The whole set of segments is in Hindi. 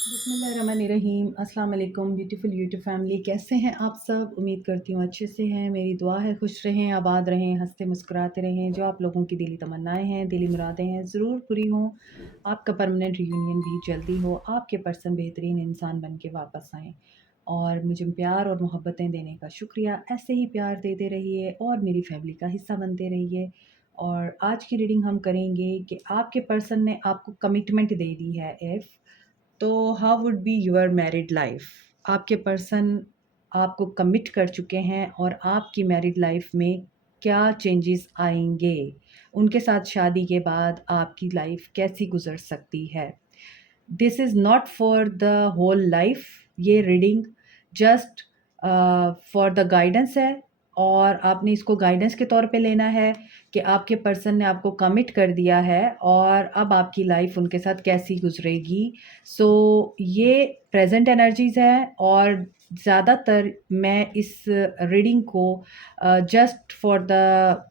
बिस्मिल्लाहिर्रहमानिर्रहीम। अस्सलाम वालेकुम ब्यूटीफुल यूट्यूब फैमिली, कैसे हैं आप सब? उम्मीद करती हूँ अच्छे से हैं। मेरी दुआ है खुश रहें, आबाद रहें, हंसते मुस्कुराते रहें। जो आप लोगों की दिली तमन्नाएं हैं, दिली मुरादें हैं, ज़रूर पूरी हों। आपका परमानेंट रियूनियन भी जल्दी हो, आपके पर्सन बेहतरीन इंसान बन के वापस आएँ और मुझे प्यार और मोहब्बतें देने का शुक्रिया। ऐसे ही प्यार देते रहिए और मेरी फैमिली का हिस्सा बनते रहिए। और आज की रीडिंग हम करेंगे कि आपके पर्सन ने आपको कमिटमेंट दे दी है। इफ़ तो how would be your married life? आपके पर्सन आपको कमिट कर चुके हैं और आपकी मैरिड लाइफ में क्या चेंजेस आएंगे? उनके साथ शादी के बाद आपकी लाइफ कैसी गुजर सकती है? This is not for the whole life. ये reading just for the guidance है और आपने इसको गाइडेंस के तौर पे लेना है कि आपके पर्सन ने आपको कमिट कर दिया है और अब आपकी लाइफ उनके साथ कैसी गुजरेगी। सो ये प्रेजेंट एनर्जीज़ हैं और ज़्यादातर मैं इस रीडिंग को जस्ट फॉर द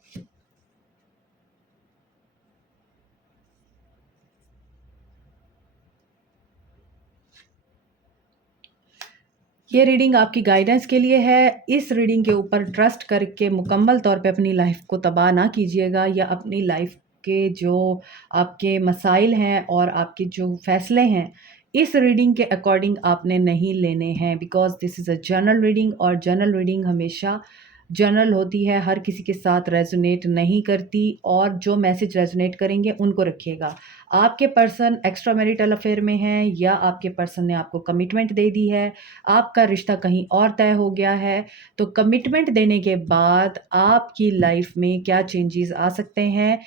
ये रीडिंग आपकी गाइडेंस के लिए है। इस रीडिंग के ऊपर ट्रस्ट करके मुकम्मल तौर पे अपनी लाइफ को तबाह ना कीजिएगा या अपनी लाइफ के जो आपके मसाइल हैं और आपके जो फ़ैसले हैं, इस रीडिंग के अकॉर्डिंग आपने नहीं लेने हैं, because this is a general reading और जनरल रीडिंग हमेशा जनरल होती है, हर किसी के साथ रेज़ोनेट नहीं करती और जो मैसेज रेज़ोनेट करेंगे उनको रखिएगा। आपके पर्सन एक्स्ट्रा मैरिटल अफ़ेयर में हैं या आपके पर्सन ने आपको कमिटमेंट दे दी है, आपका रिश्ता कहीं और तय हो गया है, तो कमिटमेंट देने के बाद आपकी लाइफ में क्या चेंजेस आ सकते हैं,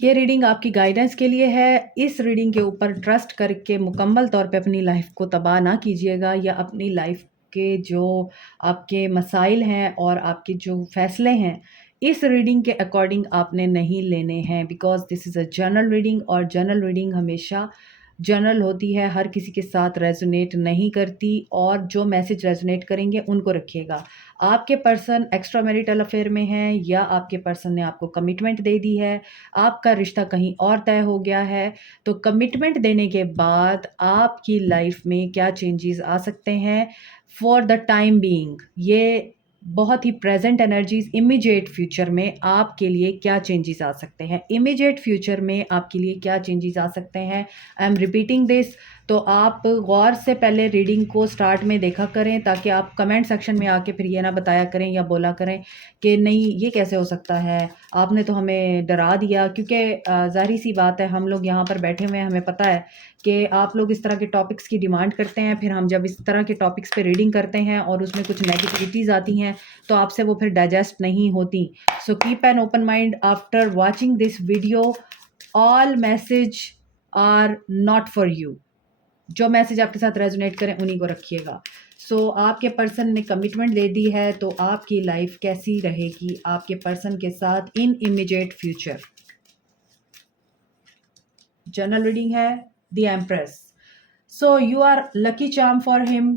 ये रीडिंग आपकी गाइडेंस के लिए है। इस रीडिंग के ऊपर ट्रस्ट करके मुकम्मल तौर पे अपनी लाइफ को तबाह ना कीजिएगा या अपनी लाइफ के जो आपके मसाइल हैं और आपके जो फ़ैसले हैं, इस रीडिंग के अकॉर्डिंग आपने नहीं लेने हैं, because this is a general reading और जनरल रीडिंग हमेशा जनरल होती है, हर किसी के साथ रेज़ोनेट नहीं करती और जो मैसेज रेज़ोनेट करेंगे उनको रखिएगा। आपके पर्सन एक्स्ट्रा मैरिटल अफ़ेयर में हैं या आपके पर्सन ने आपको कमिटमेंट दे दी है, आपका रिश्ता कहीं और तय हो गया है, तो कमिटमेंट देने के बाद आपकी लाइफ में क्या चेंजेस आ सकते हैं फॉर द टाइम बीइंग, ये बहुत ही प्रेजेंट एनर्जीज। इमीडिएट फ्यूचर में आपके लिए क्या चेंजेस आ सकते हैं, इमीडिएट फ्यूचर में आपके लिए क्या चेंजेस आ सकते हैं। आई एम रिपीटिंग दिस, तो आप गौर से पहले रीडिंग को स्टार्ट में देखा करें ताकि आप कमेंट सेक्शन में आके फिर ये ना बताया करें या बोला करें कि नहीं ये कैसे हो सकता है, आपने तो हमें डरा दिया। क्योंकि ज़ाहिर सी बात है, हम लोग यहाँ पर बैठे हुए हैं, हमें पता है कि आप लोग इस तरह के टॉपिक्स की डिमांड करते हैं, फिर हम जब इस तरह के टॉपिक्स पे रीडिंग करते हैं और उसमें कुछ नेगेटिविटीज़ आती हैं तो आपसे वो फिर डाइजेस्ट नहीं होती। So keep an open mind after watching this video. All message are not for you. जो मैसेज आपके साथ रेजोनेट करें उन्हीं को रखिएगा। सो आपके पर्सन ने कमिटमेंट दे दी है, तो आपकी लाइफ कैसी रहेगी आपके पर्सन के साथ in immediate future. General reading है the empress. So you are lucky charm for him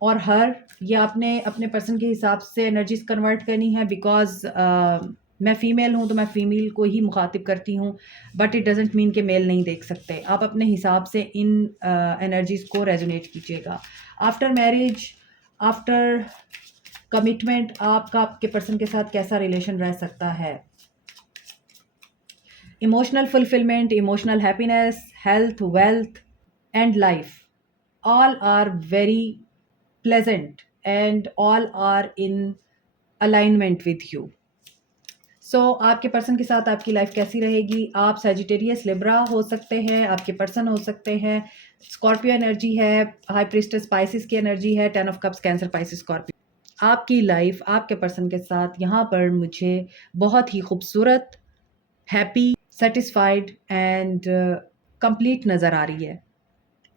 और हर। ये आपने अपने पर्सन के हिसाब से एनर्जीज कन्वर्ट करनी है, बिकॉज मैं फ़ीमेल हूँ तो मैं फ़ीमेल को ही मुखातिब करती हूँ, बट इट डजेंट मीन कि मेल नहीं देख सकते। आप अपने हिसाब से इन एनर्जीज़ को रेजोनेट कीजिएगा। आफ्टर मैरिज, आफ्टर कमिटमेंट, आपका आपके पर्सन के साथ कैसा रिलेशन रह सकता है। Emotional fulfilment, emotional happiness, health, wealth and life, all are very pleasant and all are in alignment with you. सो आपके पर्सन के साथ आपकी लाइफ कैसी रहेगी। आप सैजिटेरियस लिब्रा हो सकते हैं, आपके पर्सन हो सकते हैं स्कॉर्पियो एनर्जी है, हाई प्रिस्टस स्पाइसिस की एनर्जी है, 10 of cups cancer Pisces Scorpio. आपकी लाइफ आपके पर्सन के साथ यहाँ पर मुझे बहुत ही खूबसूरत, हैप्पी, सेटिस्फाइड एंड कंप्लीट नज़र आ रही है।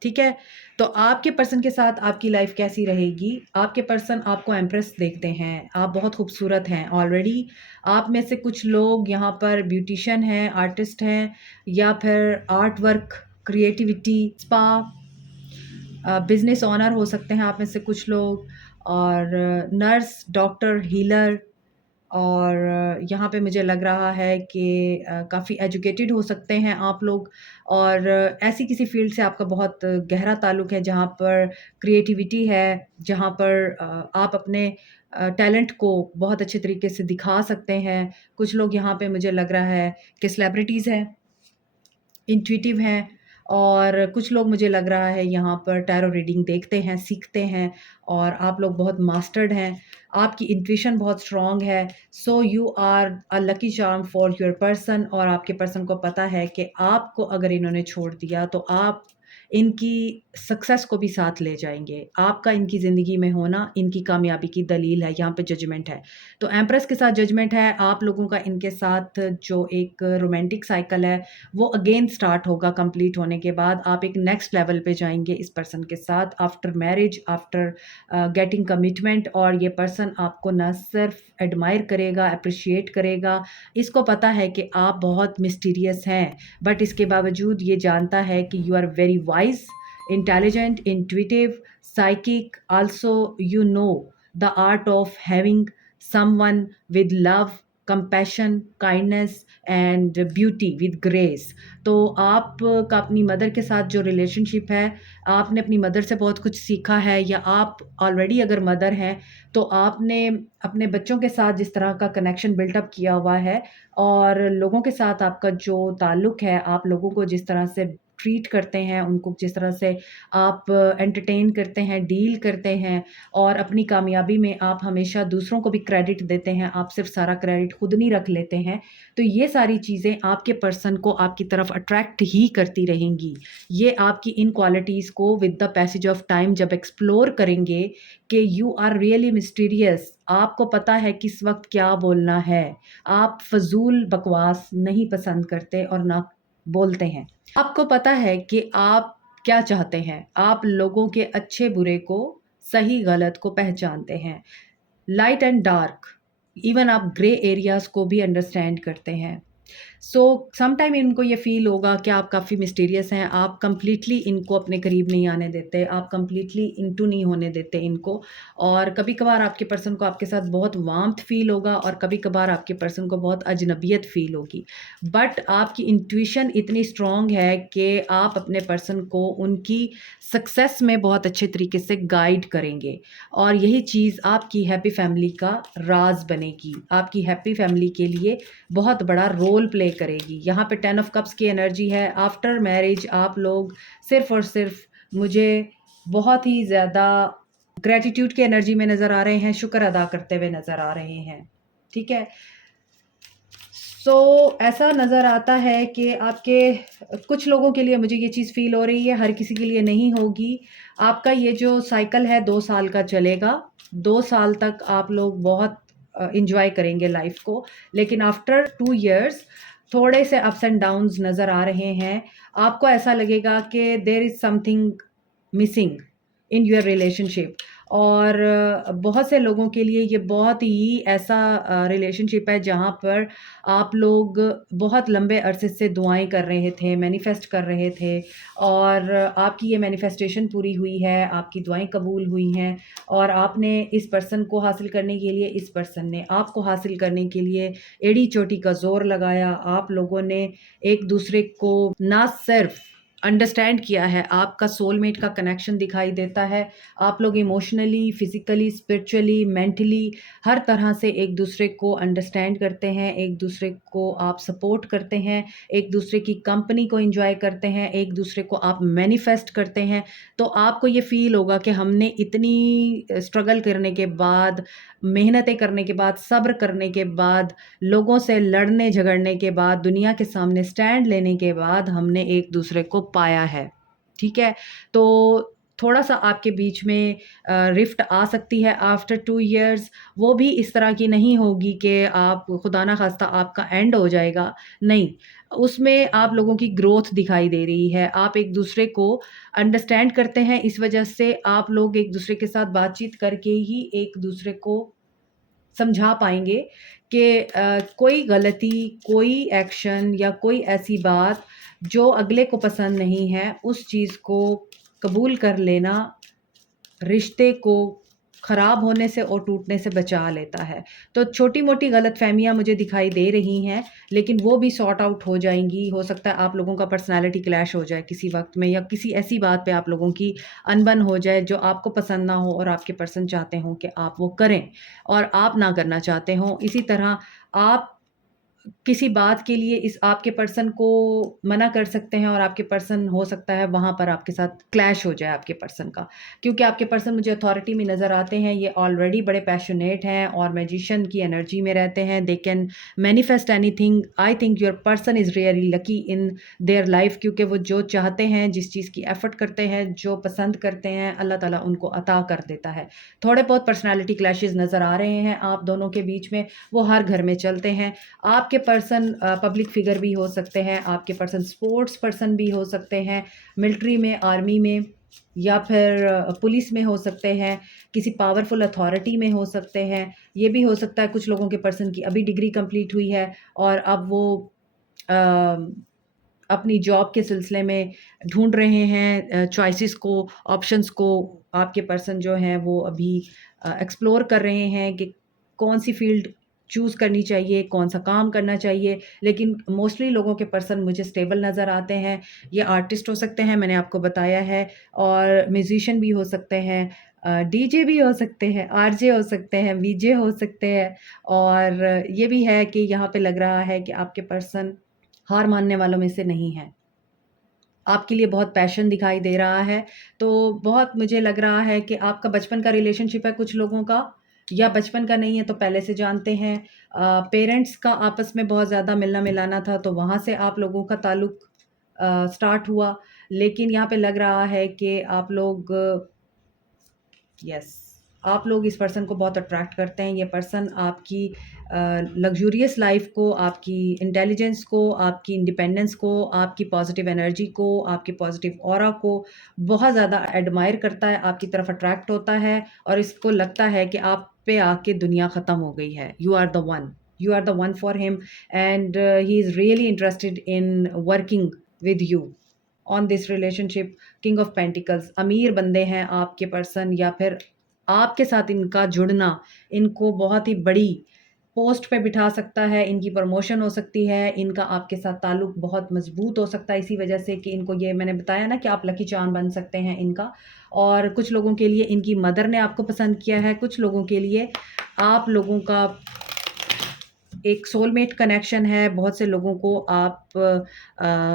ठीक है, तो आपके पर्सन के साथ आपकी लाइफ कैसी रहेगी। आपके पर्सन आपको एम्प्रेस देखते हैं, आप बहुत खूबसूरत हैं ऑलरेडी। आप में से कुछ लोग यहाँ पर ब्यूटिशियन हैं, आर्टिस्ट हैं, या फिर art work, creativity, spa, business owner हो सकते हैं आप में से कुछ लोग, और नर्स, डॉक्टर, हीलर, और यहाँ पे मुझे लग रहा है कि काफ़ी एजुकेटेड हो सकते हैं आप लोग, और ऐसी किसी फ़ील्ड से आपका बहुत गहरा ताल्लुक़ है जहाँ पर क्रिएटिविटी है, जहाँ पर आप अपने टैलेंट को बहुत अच्छे तरीके से दिखा सकते हैं। कुछ लोग यहाँ पे मुझे लग रहा है कि सेलिब्रिटीज़ हैं, इंट्यूटिव हैं, और कुछ लोग मुझे लग रहा है यहाँ पर टैरो रीडिंग देखते हैं, सीखते हैं, और आप लोग बहुत मास्टर्ड हैं। आपकी इंट्यूशन बहुत स्ट्रॉन्ग है। So you are a lucky charm for your person, और आपके पर्सन को पता है कि आपको अगर इन्होंने छोड़ दिया तो आप इनकी सक्सेस को भी साथ ले जाएँगे। आपका इनकी ज़िंदगी में होना इनकी कामयाबी की दलील है, यहाँ पे जजमेंट है। तो एम्प्रेस के साथ जजमेंट है, आप लोगों का इनके साथ जो एक रोमांटिक साइकिल है, वो अगेन स्टार्ट होगा कंप्लीट होने के बाद। आप एक नेक्स्ट लेवल पे जाएँगे इस पर्सन के साथ after marriage, after getting commitment, और ये पर्सन आपको ना सिर्फ एडमायर करेगा, एप्रिशिएट करेगा, इसको पता है कि आप बहुत मिस्टीरियस हैं, बट इसके बावजूद ये जानता है कि you are very wise, intelligent, intuitive, psychic. Also, you know the art of having someone with love, compassion, kindness and beauty with grace. तो आपका अपनी मदर के साथ जो रिलेशनशिप है, आपने अपनी मदर से बहुत कुछ सीखा है, या आप ऑलरेडी अगर मदर हैं तो आपने अपने बच्चों के साथ जिस तरह का कनेक्शन बिल्टअप किया हुआ है, और लोगों के साथ आपका जो ताल्लुक़ है, आप लोगों को जिस तरह से ट्रीट करते हैं, उनको जिस तरह से आप एंटरटेन करते हैं, डील करते हैं, और अपनी कामयाबी में आप हमेशा दूसरों को भी क्रेडिट देते हैं, आप सिर्फ सारा क्रेडिट खुद नहीं रख लेते हैं। तो ये सारी चीज़ें आपके पर्सन को आपकी तरफ अट्रैक्ट ही करती रहेंगी। ये आपकी इन क्वालिटीज़ को with the passage of time जब एक्सप्लोर करेंगे कि यू आर रियली मिस्टीरियस, आपको पता है किस वक़्त क्या बोलना है। आप फ़ज़ूल बकवास नहीं पसंद करते और ना बोलते हैं। आपको पता है कि आप क्या चाहते हैं। आप लोगों के अच्छे-बुरे को, सही-गलत को पहचानते हैं। लाइट एंड डार्क, इवन आप ग्रे एरियाज़ को भी अंडरस्टैंड करते हैं। सो समटाइम इनको ये फ़ील होगा कि आप काफ़ी मिस्टीरियस हैं, आप कंप्लीटली इनको अपने करीब नहीं आने देते, आप कंप्लीटली इंटू नहीं होने देते इनको, और कभी-कभार आपके पर्सन को आपके साथ बहुत वार्म्थ फ़ील होगा, और कभी-कभार आपके पर्सन को बहुत अजनबियत फ़ील होगी। बट आपकी इंट्यूशन इतनी स्ट्रॉन्ग है कि आप अपने पर्सन को उनकी सक्सेस में बहुत अच्छे तरीके से गाइड करेंगे, और यही चीज़ आपकी हैप्पी फैमिली का राज़ बनेगी। आपकी हैप्पी फैमिली के लिए बहुत बड़ा रोल प्ले करेगी। यहाँ पे 10 ऑफ कप्स की एनर्जी है। आफ्टर मैरिज आप लोग सिर्फ़ और सिर्फ़ मुझे बहुत ही ज़्यादा ग्रैटिट्यूड की एनर्जी में नज़र आ रहे हैं, शुक्र अदा करते हुए नज़र आ रहे हैं। ठीक है? ऐसा नज़र आता है कि आपके कुछ लोगों के लिए मुझे ये चीज़ फ़ील हो रही है, हर किसी के लिए नहीं होगी। आपका ये जो साइकिल है 2 साल का चलेगा। 2 साल तक आप लोग बहुत एन्जॉय करेंगे लाइफ़ को, लेकिन आफ्टर 2 इयर्स थोड़े से अप्स एंड डाउन्स नज़र आ रहे हैं। आपको ऐसा लगेगा कि there is something missing in your relationship, और बहुत से लोगों के लिए ये बहुत ही ऐसा रिलेशनशिप है जहाँ पर आप लोग बहुत लंबे अरसे से दुआएं कर रहे थे, मैनिफेस्ट कर रहे थे, और आपकी ये मैनिफेस्टेशन पूरी हुई है, आपकी दुआएं कबूल हुई हैं, और आपने इस पर्सन को हासिल करने के लिए, इस पर्सन ने आपको हासिल करने के लिए एड़ी चोटी का ज़ोर लगाया। आप लोगों ने एक दूसरे को ना सिर्फ अंडरस्टैंड किया है, आपका सोलमेट का कनेक्शन दिखाई देता है। आप लोग इमोशनली, फिज़िकली, स्पिरिचुअली, मेंटली हर तरह से एक दूसरे को अंडरस्टैंड करते हैं, एक दूसरे को आप सपोर्ट करते हैं, एक दूसरे की कंपनी को एंजॉय करते हैं, एक दूसरे को आप मैनिफेस्ट करते हैं। तो आपको ये फ़ील होगा कि हमने इतनी स्ट्रगल करने के बाद, मेहनतें करने के बाद, सब्र करने के बाद, लोगों से लड़ने झगड़ने के बाद, दुनिया के सामने स्टैंड लेने के बाद हमने एक दूसरे को पाया है। ठीक है? तो थोड़ा-सा आपके बीच में रिफ्ट आ सकती है आफ्टर 2 इयर्स। वो भी इस तरह की नहीं होगी कि आप खुदा ना ख़ास्ता आपका एंड हो जाएगा, नहीं। उसमें आप लोगों की ग्रोथ दिखाई दे रही है। आप एक दूसरे को अंडरस्टैंड करते हैं, इस वजह से आप लोग एक दूसरे के साथ बातचीत करके ही एक दूसरे को समझा पाएँगे कि कोई गलती, कोई एक्शन या कोई ऐसी बात जो अगले को पसंद नहीं है, उस चीज़ को कबूल कर लेना रिश्ते को ख़राब होने से और टूटने से बचा लेता है। तो छोटी-मोटी गलतफ़हमियाँ मुझे दिखाई दे रही हैं, लेकिन वो भी सॉर्ट आउट हो जाएँगी। हो सकता है आप लोगों का पर्सनैलिटी क्लैश हो जाए किसी वक़्त में, या किसी ऐसी बात पे आप लोगों की अनबन हो जाए जो आपको पसंद ना हो और आपके पर्सन चाहते हों कि आप वो करें और आप ना करना चाहते हों। इसी तरह आप किसी बात के लिए इस आपके पर्सन को मना कर सकते हैं और आपके पर्सन हो सकता है वहाँ पर आपके साथ क्लैश हो जाए आपके पर्सन का। क्योंकि आपके पर्सन मुझे अथॉरिटी में नज़र आते हैं, ये ऑलरेडी बड़े पैशनेट हैं और मैजिशियन की एनर्जी में रहते हैं। They can manifest anything. I think your person is really lucky in their life, क्योंकि वो जो चाहते हैं, जिस चीज़ की एफ़र्ट करते हैं, जो पसंद करते हैं, अल्लाह ताला उनको अता कर देता है। थोड़े बहुत पर्सनैलिटी क्लैशेज़ नज़र आ रहे हैं आप दोनों के बीच में, वो हर घर में चलते हैं। आपके पर्सन पब्लिक फिगर भी हो सकते हैं, आपके पर्सन स्पोर्ट्स पर्सन भी हो सकते हैं, मिलिट्री में, आर्मी में, या फिर पुलिस में हो सकते हैं, किसी पावरफुल अथॉरिटी में हो सकते हैं। ये भी हो सकता है कुछ लोगों के पर्सन की अभी डिग्री कंप्लीट हुई है और अब वो अ, अपनी जॉब के सिलसिले में ढूँढ रहे हैं चॉइसेस को, ऑप्शंस को। आपके पर्सन जो हैं वो अभी एक्सप्लोर कर रहे हैं कि कौन-सी फ़ील्ड चूज़ करनी चाहिए, कौन-सा काम करना चाहिए। लेकिन मोस्टली लोगों के पर्सन मुझे स्टेबल नज़र आते हैं। ये आर्टिस्ट हो सकते हैं, मैंने आपको बताया है, और म्यूज़िशियन भी हो सकते हैं, डीजे भी हो सकते हैं, आरजे हो सकते हैं, वीजे हो सकते हैं। और ये भी है कि यहाँ पे लग रहा है कि आपके पर्सन हार मानने वालों में से नहीं है। आपके लिए बहुत पैशन दिखाई दे रहा है। तो बहुत मुझे लग रहा है कि आपका बचपन का रिलेशनशिप है कुछ लोगों का, या बचपन का नहीं है तो पहले से जानते हैं। पेरेंट्स का आपस में बहुत ज़्यादा मिलना-मिलाना था, तो वहाँ से आप लोगों का ताल्लुक स्टार्ट हुआ। लेकिन यहाँ पे लग रहा है कि आप लोग, यस, आप लोग इस पर्सन को बहुत अट्रैक्ट करते हैं। ये पर्सन आपकी लग्ज़ूरियस लाइफ़ को, आपकी इंटेलिजेंस को, आपकी इंडिपेंडेंस को, आपकी पॉज़िटिव एनर्जी को, आपके पॉज़िटिव ऑरा को बहुत ज़्यादा एडमायर करता है, आपकी तरफ अट्रैक्ट होता है और इसको लगता है कि आप पे आके दुनिया ख़त्म हो गई है। You are the one, you are the one for him, and he is really interested in working with you on this relationship. King of pentacles, अमीर बंदे हैं आपके पर्सन, या फिर आपके साथ इनका जुड़ना इनको बहुत ही बड़ी पोस्ट पे बिठा सकता है, इनकी प्रमोशन हो सकती है, इनका आपके साथ ताल्लुक बहुत मजबूत हो सकता है, इसी वजह से कि इनको, ये मैंने बताया ना कि आप लकी चार्म बन सकते हैं इनका। और कुछ लोगों के लिए इनकी मदर ने आपको पसंद किया है, कुछ लोगों के लिए आप लोगों का एक सोलमेट कनेक्शन है। बहुत से लोगों को आप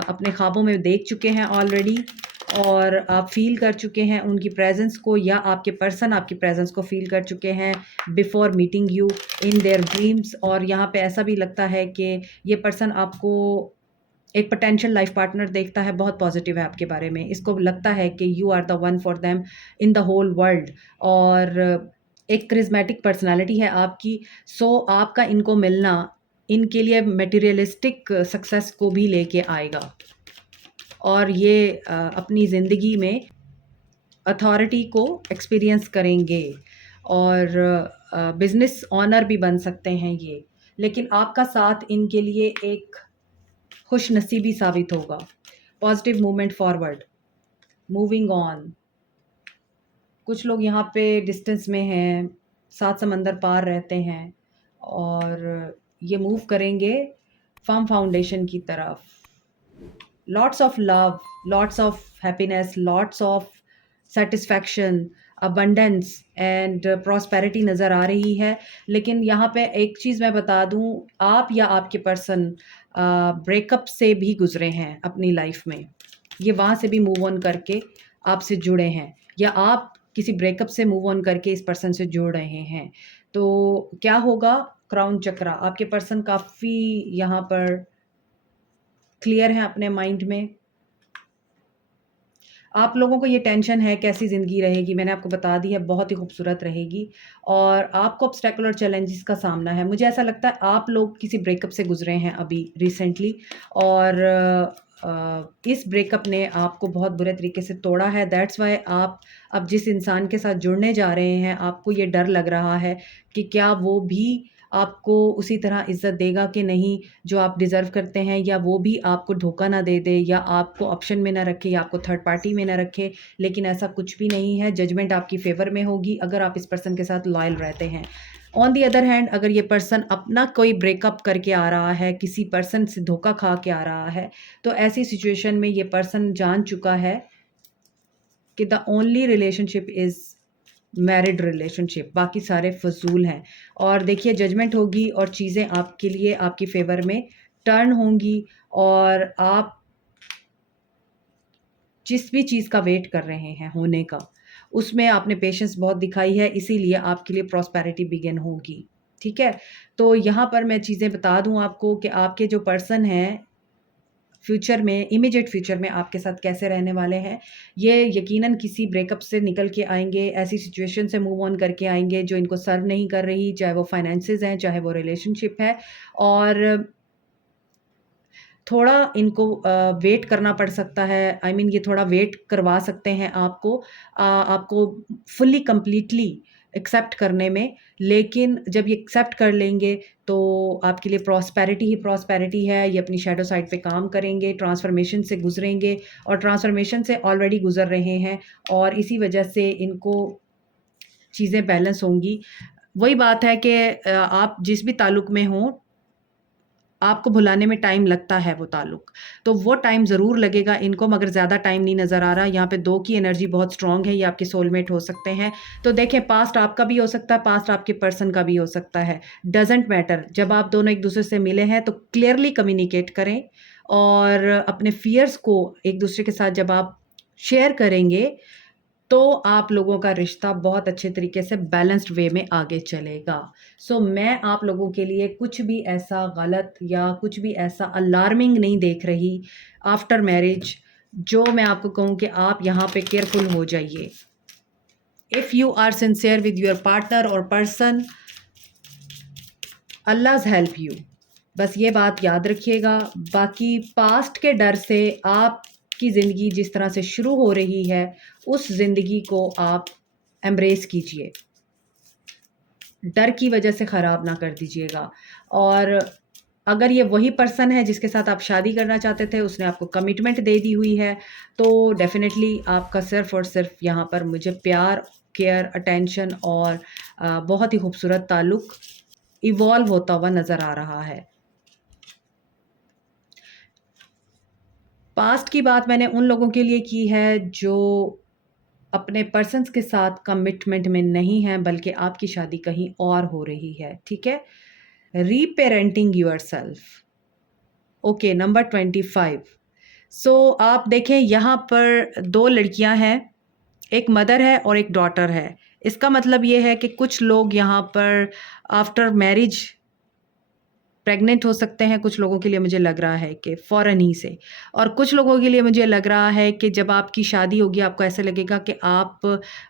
अपने ख्वाबों में देख चुके हैं ऑलरेडी, और आप फ़ील कर चुके हैं उनकी प्रेज़ेंस को, या आपके पर्सन आपकी प्रेज़ेंस को फ़ील कर चुके हैं before meeting you in their dreams. और यहाँ पे ऐसा भी लगता है कि ये पर्सन आपको एक पोटेंशियल लाइफ़ पार्टनर देखता है, बहुत पॉज़िटिव है आपके बारे में। इसको लगता है कि you are the one for them in the whole world, और एक करिस्मेटिक पर्सनैलिटी है आपकी। सो आपका इनको मिलना इनके लिए मटेरियलिस्टिक सक्सेस को भी लेके आएगा, और ये अपनी ज़िंदगी में अथॉरिटी को एक्सपीरियंस करेंगे, और बिज़नेस ओनर भी बन सकते हैं ये। लेकिन आपका साथ इनके लिए एक खुशनसीबी साबित होगा। Positive movement forward, moving on. कुछ लोग यहाँ पे डिस्टेंस में हैं, 7 समंदर पार रहते हैं, और ये मूव करेंगे फर्म फाउंडेशन की तरफ। Lots of love, lots of happiness, lots of satisfaction, abundance and prosperity नज़र आ रही है। लेकिन यहाँ पे एक चीज़ मैं बता दूँ, आप या आपके पर्सन ब्रेकअप से भी गुज़रे हैं अपनी लाइफ में। ये वहाँ से भी मूव ऑन करके आपसे जुड़े हैं, या आप किसी ब्रेकअप से मूव ऑन करके इस पर्सन से जुड़ रहे हैं। तो क्या होगा? क्राउन चक्रा, आपके पर्सन काफ़ी यहाँ पर क्लियर हैं अपने माइंड में। आप लोगों को ये टेंशन है कैसी ज़िंदगी रहेगी, मैंने आपको बता दी है, बहुत ही खूबसूरत रहेगी, और आपको ऑब्स्टेकल और चैलेंजेस का सामना है। मुझे ऐसा लगता है आप लोग किसी ब्रेकअप से गुज़रे हैं अभी रिसेंटली, और इस ब्रेकअप ने आपको बहुत बुरे तरीके से तोड़ा है। दैट्स व्हाई आप अब जिस इंसान के साथ जुड़ने जा रहे हैं, आपको ये डर लग रहा है कि क्या वो भी आपको उसी तरह इज़्ज़त देगा कि नहीं जो आप डिज़र्व करते हैं, या वो भी आपको धोखा ना दे दे, या आपको ऑप्शन में ना रखे, या आपको थर्ड पार्टी में ना रखे। लेकिन ऐसा कुछ भी नहीं है, जजमेंट आपकी फ़ेवर में होगी अगर आप इस पर्सन के साथ लॉयल रहते हैं। ऑन दी अदर हैंड, अगर ये पर्सन अपना कोई ब्रेकअप करके आ रहा है, किसी पर्सन से धोखा खा के आ रहा है, तो ऐसी सिचुएशन में ये पर्सन जान चुका है कि the only relationship is married relationship, बाकी सारे फ़ज़ूल हैं। और देखिए जजमेंट होगी और चीज़ें आपके लिए आपकी फ़ेवर में टर्न होंगी, और आप जिस भी चीज़ का वेट कर रहे हैं होने का, उसमें आपने पेशेंस बहुत दिखाई है, इसीलिए आपके लिए प्रॉस्पेरिटी बिगिन होगी। ठीक है? तो यहाँ पर मैं चीज़ें बता दूँ आपको कि आपके जो पर्सन हैं, फ्यूचर में, इमीडिएट फ्यूचर में आपके साथ कैसे रहने वाले हैं। ये यकीनन किसी ब्रेकअप से निकल के आएँगे, ऐसी सिचुएशन से मूव ऑन करके आएँगे जो इनको सर्व नहीं कर रही, चाहे वो फाइनेंसेस हैं, चाहे वो रिलेशनशिप है। और थोड़ा इनको वेट करना पड़ सकता है, आई मीन ये थोड़ा वेट करवा सकते हैं आपको, आपको फुल्ली कंप्लीटली एक्सेप्ट करने में। लेकिन जब ये एक्सेप्ट कर लेंगे तो आपके लिए प्रॉस्पेरिटी ही प्रॉस्पेरिटी है। ये अपनी शैडो साइड पे काम करेंगे, ट्रांसफॉर्मेशन से गुजरेंगे, और ट्रांसफॉर्मेशन से ऑलरेडी गुजर रहे हैं, और इसी वजह से इनको चीज़ें बैलेंस होंगी। वही बात है कि आप जिस भी ताल्लुक में हों, आपको भुलाने में टाइम लगता है वो ताल्लुक, तो वो टाइम ज़रूर लगेगा इनको, मगर ज़्यादा टाइम नहीं नज़र आ रहा। यहाँ पे 2 की एनर्जी बहुत स्ट्रॉन्ग है, ये आपके सोलमेट हो सकते हैं। तो देखें, पास्ट आपका भी हो सकता है, पास्ट आपके पर्सन का भी हो सकता है, डज़न्ट मैटर। जब आप दोनों एक-दूसरे से मिले हैं तो क्लियरली कम्युनिकेट करें, और अपने फ़ियर्स को एक-दूसरे के साथ जब आप शेयर करेंगे, तो आप लोगों का रिश्ता बहुत अच्छे तरीके से बैलेंस्ड वे में आगे चलेगा। सो मैं आप लोगों के लिए कुछ भी ऐसा गलत या कुछ भी ऐसा अलार्मिंग नहीं देख रही आफ्टर मैरिज, जो मैं आपको कहूँ कि आप यहाँ पे केयरफुल हो जाइए। If you are sincere with your partner और पर्सन, अल्लाहज़ हेल्प यू, बस ये बात याद रखिएगा। बाकी पास्ट के डर से आपकी ज़िंदगी जिस तरह से शुरू हो रही है, उस ज़िंदगी को आप एम्ब्रेस कीजिए, डर की वजह से ख़राब ना कर दीजिएगा। और अगर ये वही पर्सन है जिसके साथ आप शादी करना चाहते थे, उसने आपको कमिटमेंट दे दी हुई है, तो डेफ़िनेटली आपका सिर्फ़ और सिर्फ़ यहाँ पर मुझे प्यार, केयर, अटेंशन और बहुत ही खूबसूरत ताल्लुक़ इवॉल्व होता हुआ नज़र आ रहा है। पास्ट की बात मैंने उन लोगों के लिए की है जो अपने पर्सन्स के साथ कमिटमेंट में नहीं हैं, बल्कि आपकी शादी कहीं और हो रही है, ठीक है? रीपेरेंटिंग योरसेल्फ। Okay, number 25। सो आप देखें, यहाँ पर 2 लड़कियाँ हैं, एक मदर है और एक डॉटर है। इसका मतलब ये है कि कुछ लोग यहाँ पर आफ्टर मैरिज प्रेग्नेंट हो सकते हैं, कुछ लोगों के लिए मुझे लग रहा है कि फ़ौरन ही से, और कुछ लोगों के लिए मुझे लग रहा है कि जब आपकी शादी होगी आपको ऐसा लगेगा कि आप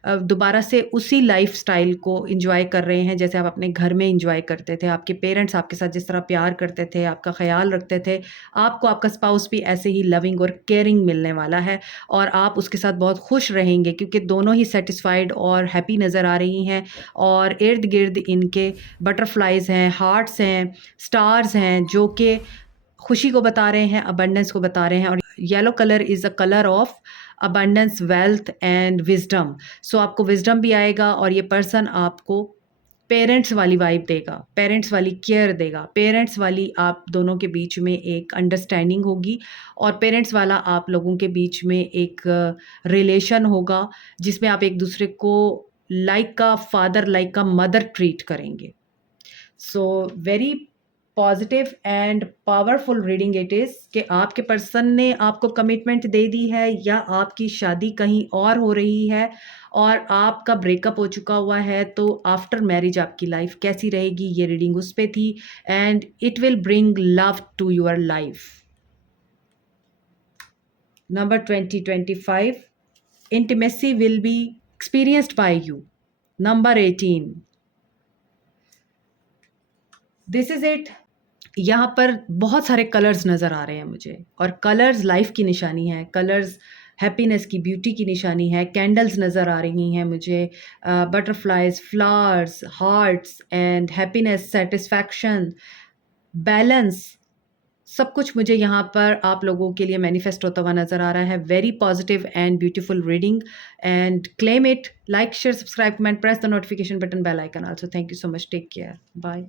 दोबारा से उसी लाइफ़स्टाइल को एन्जॉय कर रहे हैं जैसे आप अपने घर में एन्जॉय करते थे। आपके पेरेंट्स आपके साथ जिस तरह प्यार करते थे, आपका ख़्याल रखते थे, आपको आपका स्पाउस भी ऐसे ही लविंग और केयरिंग मिलने वाला है, और आप उसके साथ बहुत खुश रहेंगे क्योंकि दोनों ही सैटिस्फाइड और हैप्पी नज़र आ रही हैं, और इर्द-गिर्द इनके बटरफ्लाइज़ हैं, हार्ट्स हैं, स्टार्स हैं, जो कि खुशी को बता रहे हैं, अबंडेंस को बता रहे हैं। और yellow colour is a colour of abundance, wealth and wisdom. So आपको विज़डम भी आएगा, और ये पर्सन आपको पेरेंट्स वाली वाइब देगा, पेरेंट्स वाली केयर देगा, पेरेंट्स वाली आप दोनों के बीच में एक अंडरस्टैंडिंग होगी, और पेरेंट्स वाला आप लोगों के बीच में एक रिलेशन होगा जिसमें आप एक दूसरे को like a father, like a mother treat करेंगे। So very positive and powerful reading it is कि आपके पर्सन ने आपको कमिटमेंट दे दी है, या आपकी शादी कहीं और हो रही है, और आपका ब्रेकअप हो चुका हुआ है। तो आफ्टर मैरिज आपकी लाइफ कैसी रहेगी, ये रीडिंग उस पे थी, and it will bring love to your life. Number 2025, intimacy will be experienced by you. Number 18, this is it. यहाँ पर बहुत सारे कलर्स नज़र आ रहे हैं मुझे, और कलर्स लाइफ की निशानी है। कलर्स हैप्पीनेस की, ब्यूटी की निशानी है। कैंडल्स नज़र आ रही हैं मुझे, butterflies, flowers, hearts and happiness, satisfaction, balance, सब कुछ मुझे यहाँ पर आप लोगों के लिए मैनिफेस्ट होता हुआ नज़र आ रहा है। Very positive and beautiful reading and claim it. Like, share, subscribe, comment, press the notification button, bell icon also. Thank you so much, take care, bye.